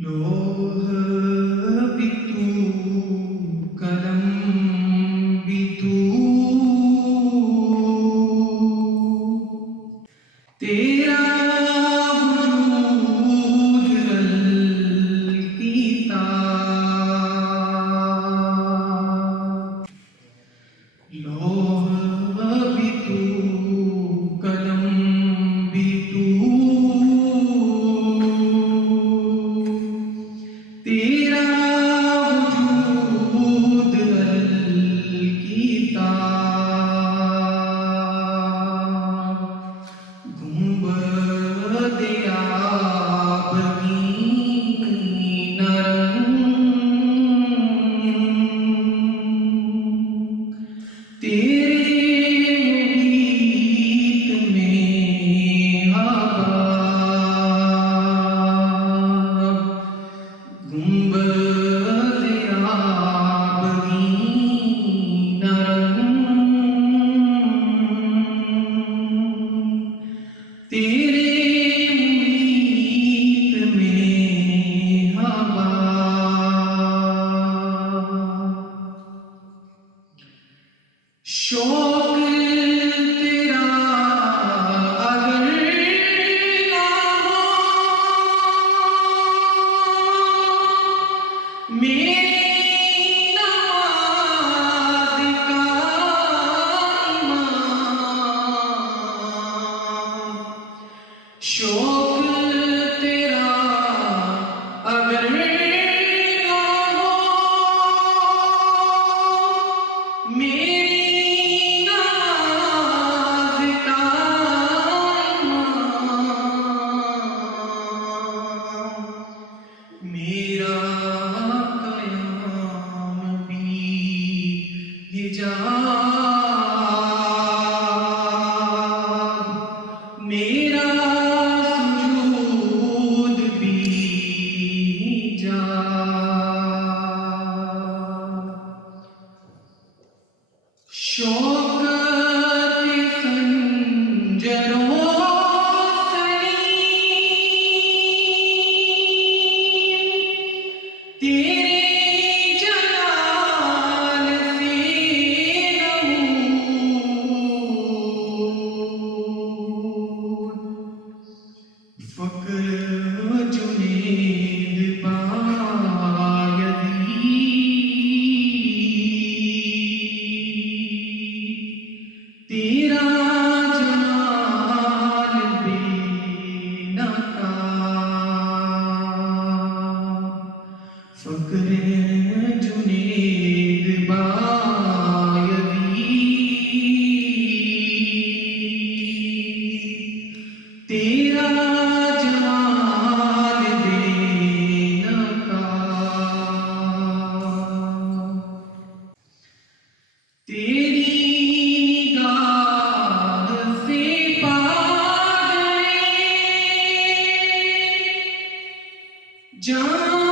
لوح بھی تو، قلم بھی تو، تیرا وجود الکتاب۔ لوح بھی تو، قلم بھی تو، تیرا وجود الکتاب۔ گنبد آبگین رنگ، تیرے محیط میں آباد۔ گنبد آبگین رنگ، تیرے محیط میں آباد۔ شوق تیرا اگر نہ ہو، میری نماز کا امام۔ شوق تیرا اگر نہ ہو، میری نماز کا امام۔ میرا قیام بھی حجاب، میرا سجود بھی حجاب۔ شوکت خنجر و سلیم، تیرے جلال سے نمود۔ فخر جنید بایدی، تیرا جمال بے نقاب۔ فخر جنید بایدی، تیرا جمال بے نقاب۔ تیری نگاہ سے پا گئے جان